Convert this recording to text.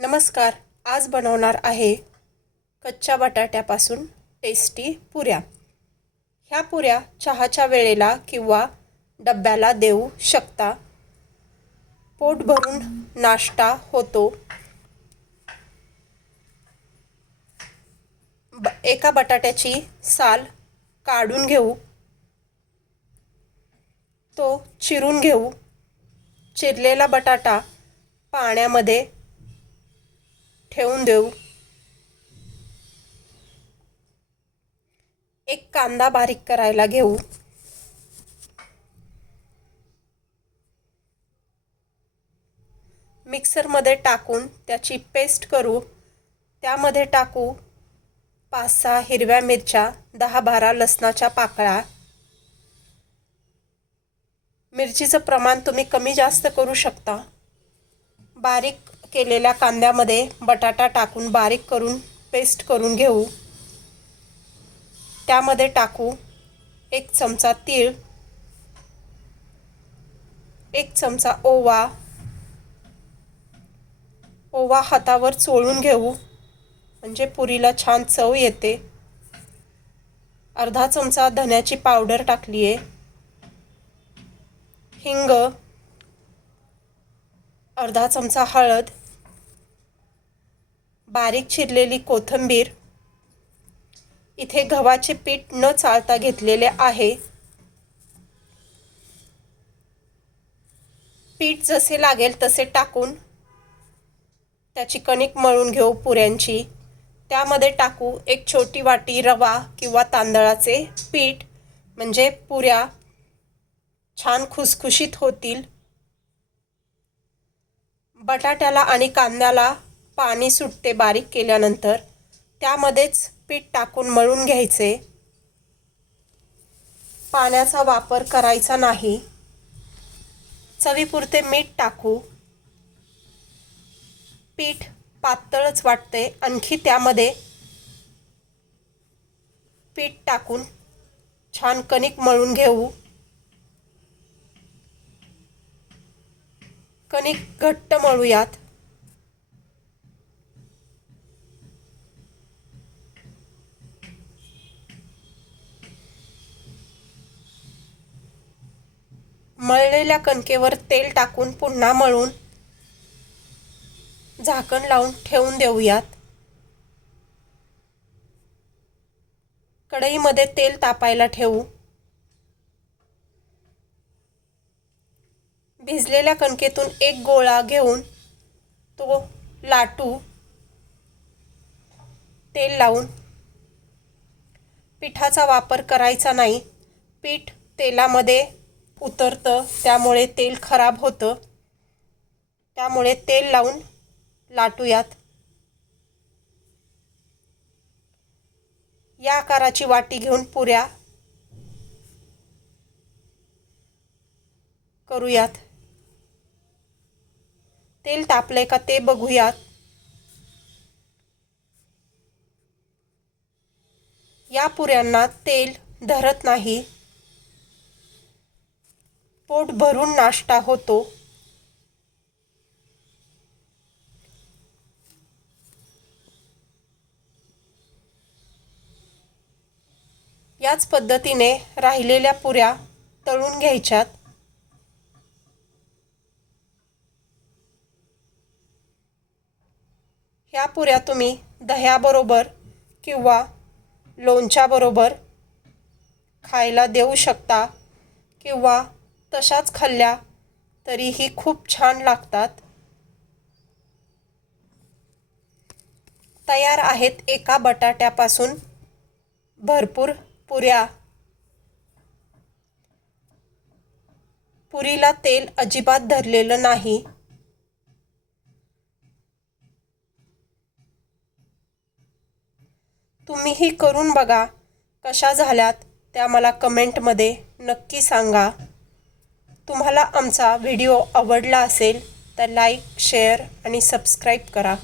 नमस्कार. आज बनवणार आहे कच्च्या बटाट्यापासून टेस्टी पुऱ्या. ह्या पुऱ्या चहाच्या वेळेला किंवा डब्याला देऊ शकता. पोट भरून नाश्ता होतो. एका बटाट्याची साल काढून घेऊ. तो चिरून घेऊ. चिरलेला बटाटा पाण्यामध्ये ठेवून देऊ. एक कांदा बारीक करायला घेऊ. मिक्सरमध्ये टाकून त्याची पेस्ट करू. त्यामध्ये टाकू 5-6 हिरव्या मिरच्या, 10-12 लसणाच्या पाकळ्या. मिरचीचं प्रमाण तुम्ही कमी जास्त करू शकता. बारीक केलेल्या कांद्यामध्ये बटाटा टाकून बारीक करून पेस्ट करून घेऊ. त्यामध्ये टाकू 1 चमचा तीळ, 1 चमचा ओवा. ओवा हातावर चोळून घेऊ म्हणजे पुरीला छान चव येते. अर्धा चमचा धन्याची पावडर टाकली आहे. हिंग, अर्धा चमचा हळद, बारीक चिरलेली कोथिंबीर. इथे गव्हाचे पीठ न चाळता घेतलेले आहे. पीठ जसे लागेल तसे टाकून त्याची कणिक मळून घेऊ पुऱ्यांची. त्यामध्ये टाकू 1 छोटी वाटी रवा किंवा तांदळाचे पीठ म्हणजे पुऱ्या छान खुसखुशीत होतील. बटाट्याला आणि कांद्याला पाणी सुटते बारीक केल्यानंतर. त्यामध्येच पीठ टाकून मळून घ्यायचे. पाण्याचा वापर करायचा नाही. चवीपुरते मीठ टाकू. पीठ पातळच वाटते. आणखी त्यामध्ये पीठ टाकून छान कणिक मळून घेऊ. कणिक घट्ट मळूयात. मळलेल्या कणकेवर तेल टाकून पुन्हा मळून झाकण लावून ठेवून देऊयात. कढईमध्ये तेल तापायला ठेवू. भिजलेल्या कणकेतून एक गोळा घेऊन तो लाटू. तेल लावून. पिठाचा वापर करायचा नाही. पीठ तेलामध्ये उतरतं त्यामुळे तेल खराब होतं. त्यामुळे तेल लावून लाटूयात. या आकाराची वाटी घेऊन पुऱ्या करूयात. तेल तापले का ते बघूयात. या पुऱ्यांना तेल धरत नाही. पोट भरून नाश्ता होतो. याच पद्धतीने राहिलेल्या पुऱ्या तळून घ्यायच्यात. ह्या पुऱ्या तुम्ही दह्याबरोबर किंवा लोणच्याबरोबर खायला देऊ शकता किंवा तशाच खाल्ल्या तरीही खूप छान लागतात. तयार आहेत एका बटाट्यापासून भरपूर पुऱ्या. पुरीला तेल अजिबात धरलेलं नाही. तुम्हीही करून बघा. कशा झाल्यात त्या मला कमेंटमध्ये नक्की सांगा. तुम्हाला आमचा व्हिडिओ आवडला असेल तर लाईक, शेअर आणि सबस्क्राईब करा.